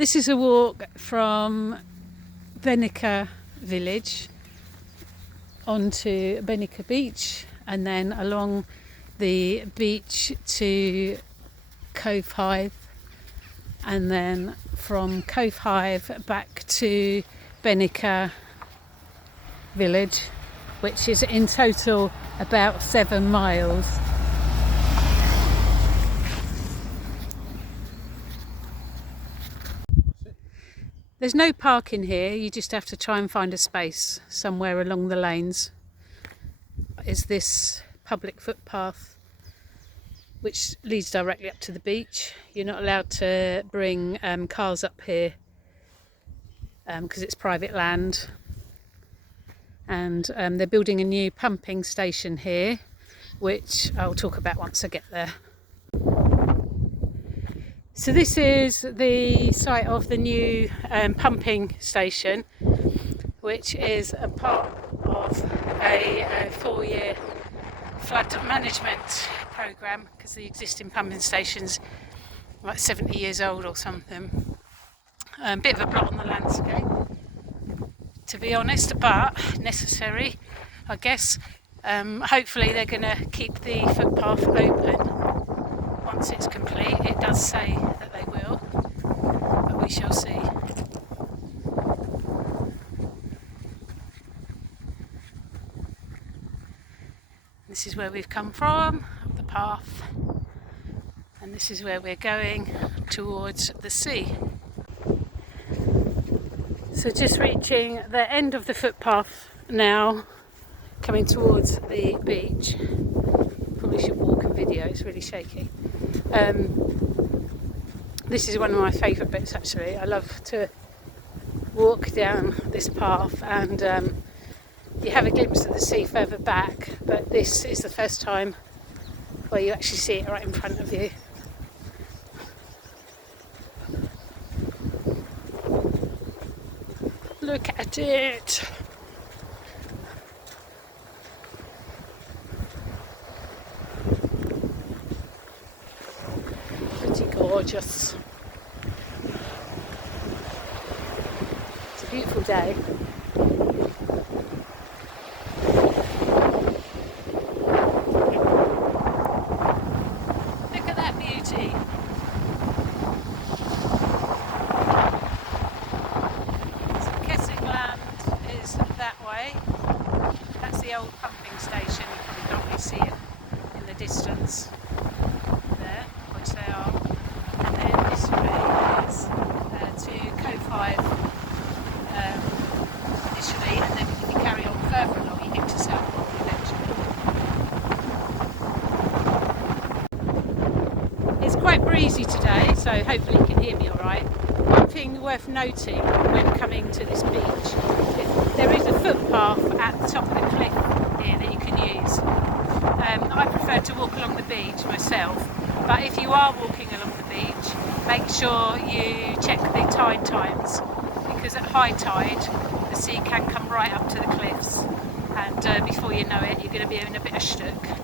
This is a walk from Benacre village onto Benacre beach and then along the beach to Covehithe, and then from Covehithe back to Benacre village, which is in total about 7 miles. There's no parking here, you just have to try and find a space somewhere along the lanes. Is this public footpath which leads directly up to the beach. You're not allowed to bring cars up here because it's private land. And they're building a new pumping station here, which I'll talk about once I get there. So this is the site of the new pumping station, which is a part of a 4-year flood management programme, because the existing pumping station's like 70 years old or something. A bit of a blot on the landscape, to be honest, but necessary, I guess. Hopefully they're going to keep the footpath open once it's complete. It does say that they will, but we shall see. This is where we've come from, up the path, and this is where we're going, towards the sea. So just reaching the end of the footpath now, coming towards the beach. Probably should walk and video, it's really shaky. This is one of my favourite bits actually. I love to walk down this path, and you have a glimpse of the sea further back, but this is the first time where you actually see it right in front of you. Look at it! Pretty gorgeous. It's a beautiful day. Look at that beauty. That way. That's the old pumping station. You can probably see it in the distance there, which they are. And then this way is to Covehithe initially, and then if you carry on further along you get to Southport eventually. It's quite breezy today, so hopefully you can hear me alright. One thing worth noting when coming to this beach, there is a footpath at the top of the cliff here that you can use. I prefer to walk along the beach myself, but if you are walking along the beach, make sure you check the tide times, because at high tide the sea can come right up to the cliffs, and before you know it you're going to be in a bit of shtuck.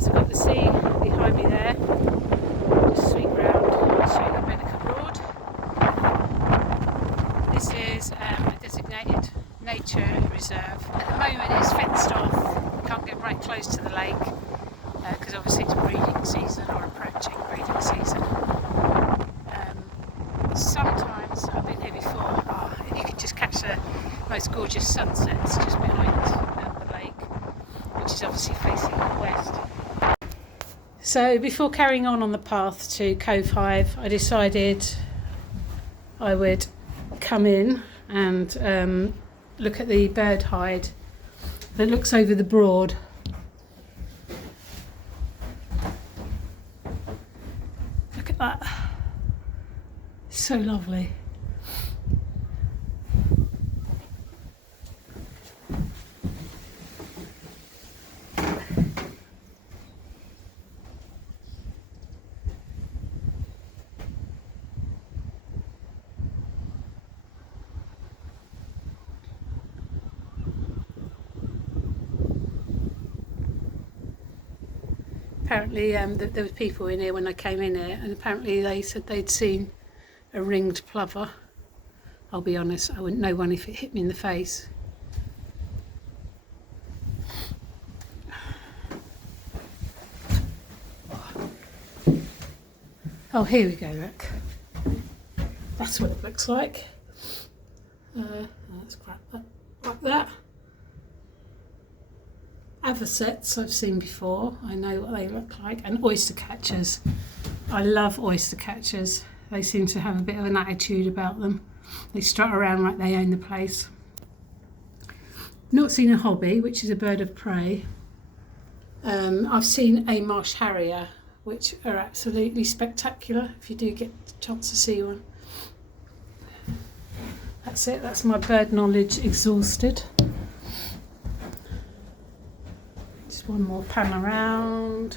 So I've got the sea behind me there. Just sweep round and show you Benacre Broad. This is a designated nature reserve. At the moment it's fenced off. You can't get right close to the lake because obviously it's breeding season, or approaching breeding season. Sometimes, I've been here before, and you can just catch the most gorgeous sunsets just behind the lake, which is obviously facing west. So before carrying on the path to Covehithe, I decided I would come in and look at the bird hide that looks over the Broad. Look at that, so lovely. apparently there was people in here when I came in here, and apparently they said they'd seen a ringed plover. I'll be honest, I wouldn't know one if it hit me in the face. Oh, here we go, look. That's what it looks like. Let's grab that like that. Avocets I've seen before, I know what they look like, and oyster catchers. I love oyster catchers. They seem to have a bit of an attitude about them. They strut around like they own the place. Not seen a hobby, which is a bird of prey. I've seen a marsh harrier, which are absolutely spectacular if you do get the chance to see one. That's it, that's my bird knowledge exhausted. Just one more pan around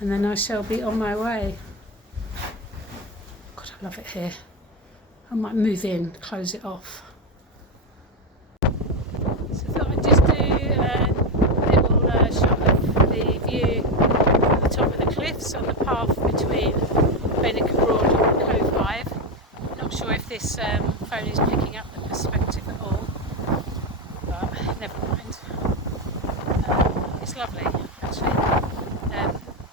and then I shall be on my way. God, I love it here. I might move in, close it off. So I thought I'd just do a little shot of the view from the top of the cliffs on the path between Benacre and Covehithe. Not sure if this phone is picking up the perspective at all, but never mind. It's lovely, actually.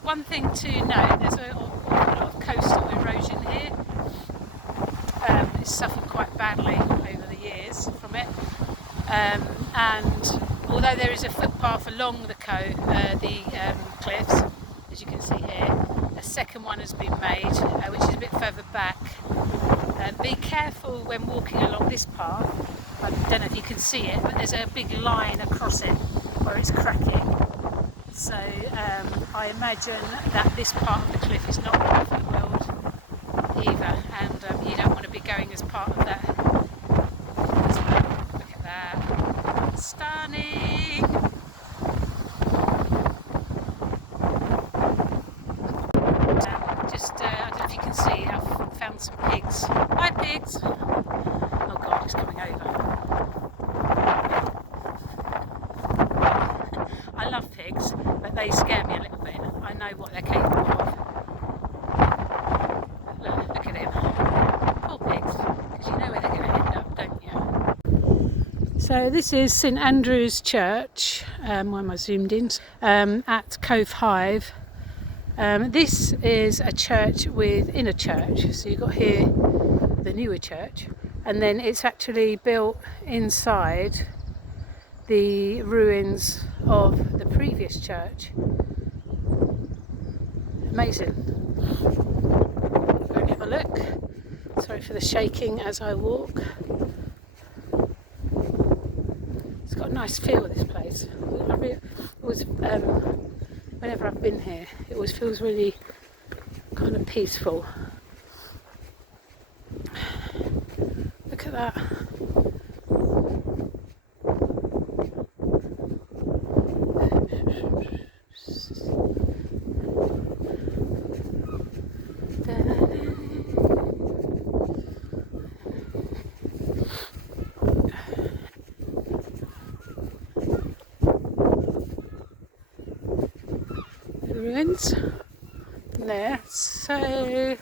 One thing to note, there's a lot of coastal erosion here. It's suffered quite badly over the years from it. And although there is a footpath along the cliffs, as you can see here, a second one has been made, which is a bit further back. Be careful when walking along this path. I don't know if you can see it, but there's a big line across it where it's cracking. So I imagine that this part of the cliff is not right for the world either, and you don't want to be going as part of that. Look at that, stunning! I don't know if you can see, I've found some pigs. Hi pigs! Oh God, it's coming over. I love pigs, but they scare me a little bit. I know what they're capable of. Look at him. Poor pigs, because you know where they're going to end up, don't you? So this is St Andrew's Church, why am I zoomed in? At Covehithe. This is a church within a church, so you've got here the newer church, and then it's actually built inside the ruins of the previous church. Amazing. Go and have a look. Sorry for the shaking as I walk. It's got a nice feel, this place. Whenever I've been here, it always feels really kind of peaceful. Look at that. Ruins there, so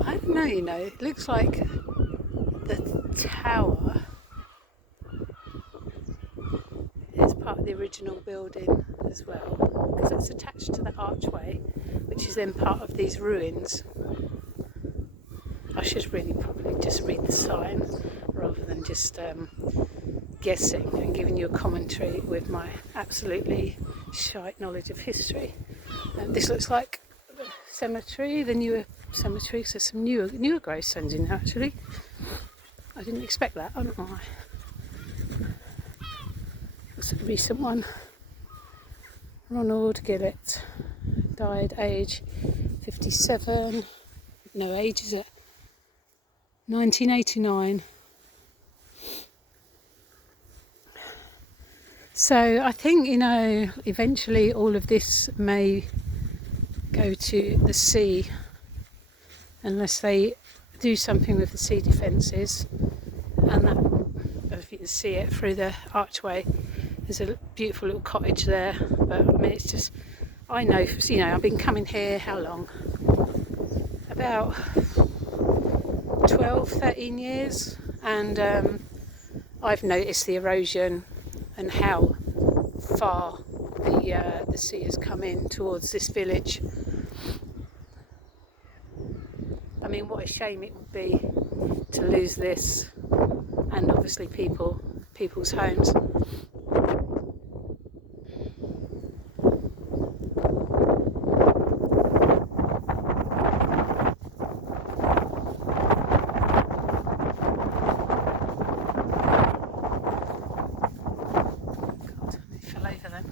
I don't know, it looks like the tower is part of the original building as well, because it's attached to the archway, which is then part of these ruins. I should really probably just read the sign rather than just guessing and giving you a commentary with my absolutely shite knowledge of history. This looks like the cemetery, the newer cemetery, so some newer gravestones in there actually. I didn't expect that, I don't know why. That's a recent one. Ronald Gillett died age 57. No age is it? 1989. So I think, eventually all of this may go to the sea unless they do something with the sea defences. And that, I don't know if you can see it through the archway, there's a beautiful little cottage there, but I mean it's just I know, you know, I've been coming here how long? About 12, 13 years, and I've noticed the erosion and how far the sea has come in towards this village. I mean, what a shame it would be to lose this, and obviously people's homes. God, it fell over then.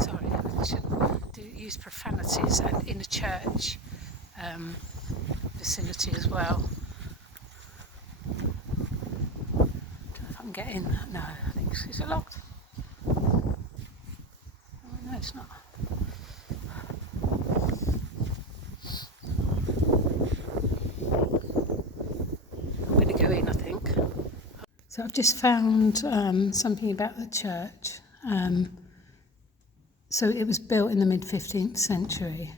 Sorry, I shouldn't use profanities and in a church vicinity as well. Don't know if I can get in. No, I think is it locked? Oh, no, it's not. I'm going to go in, I think. So I've just found something about the church. So it was built in the mid-15th century,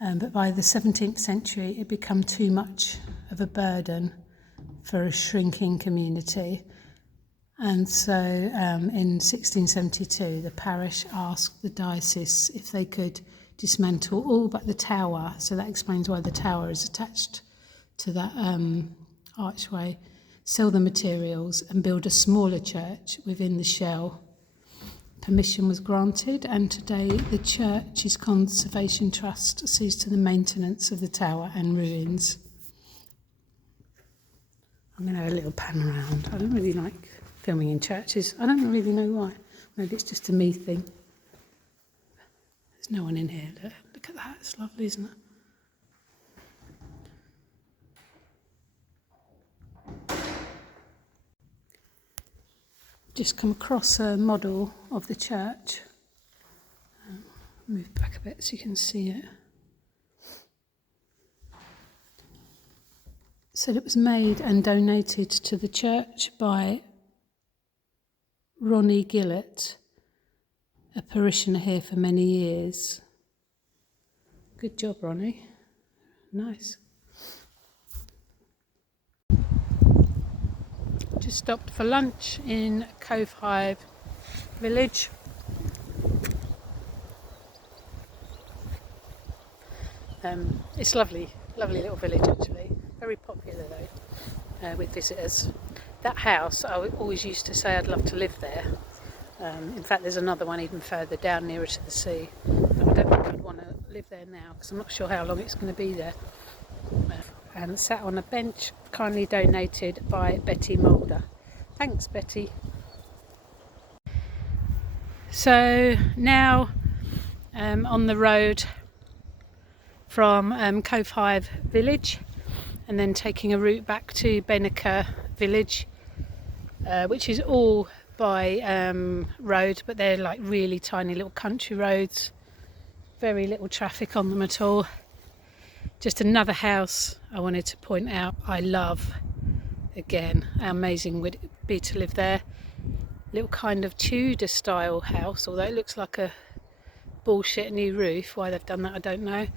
but by the 17th century it became too much of a burden for a shrinking community. And so in 1672 the parish asked the diocese if they could dismantle all but the tower, so that explains why the tower is attached to that archway, sell the materials and build a smaller church within the shell. Permission was granted, and today the Church's Conservation Trust sees to the maintenance of the tower and ruins. I'm going to have a little pan around. I don't really like filming in churches. I don't really know why. Maybe it's just a me thing. There's no one in here. Look at that. It's lovely, isn't it? Just come across a model of the church. Move back a bit so you can see it. So it was made and donated to the church by Ronnie Gillett, a parishioner here for many years. Good job, Ronnie. Nice. Just stopped for lunch in Covehithe village. It's lovely little village actually. Very popular though with visitors. That house, I always used to say I'd love to live there. In fact, there's another one even further down nearer to the sea. But I don't think I'd want to live there now because I'm not sure how long it's going to be there. And sat on a bench kindly donated by Betty Moulder. Thanks, Betty. So now on the road from Covehithe village, and then taking a route back to Benacre village, which is all by road, but they're like really tiny little country roads, very little traffic on them at all. Just another house I wanted to point out I love. Again, how amazing would it be to live there? Little kind of Tudor style house, although it looks like a bullshit new roof. Why they've done that I don't know.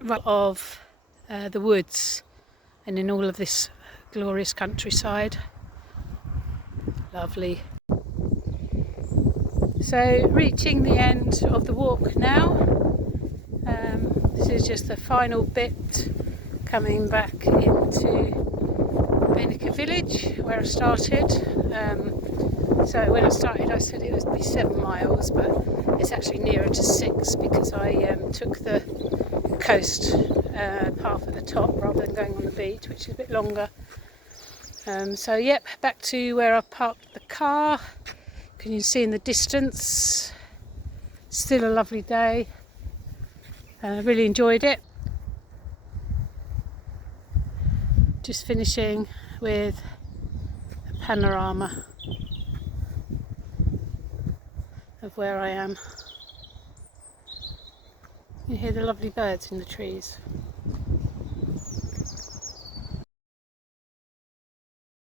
Right of the woods and in all of this glorious countryside. Lovely. So reaching the end of the walk now. This is just the final bit coming back into Benacre village where I started. So when I started I said it would be 7 miles, but it's actually nearer to 6 because I took the coast path at the top rather than going on the beach, which is a bit longer. So yep, back to where I parked the car. Can you see in the distance? Still a lovely day. Really enjoyed it. Just finishing with a panorama of where I am. You hear the lovely birds in the trees.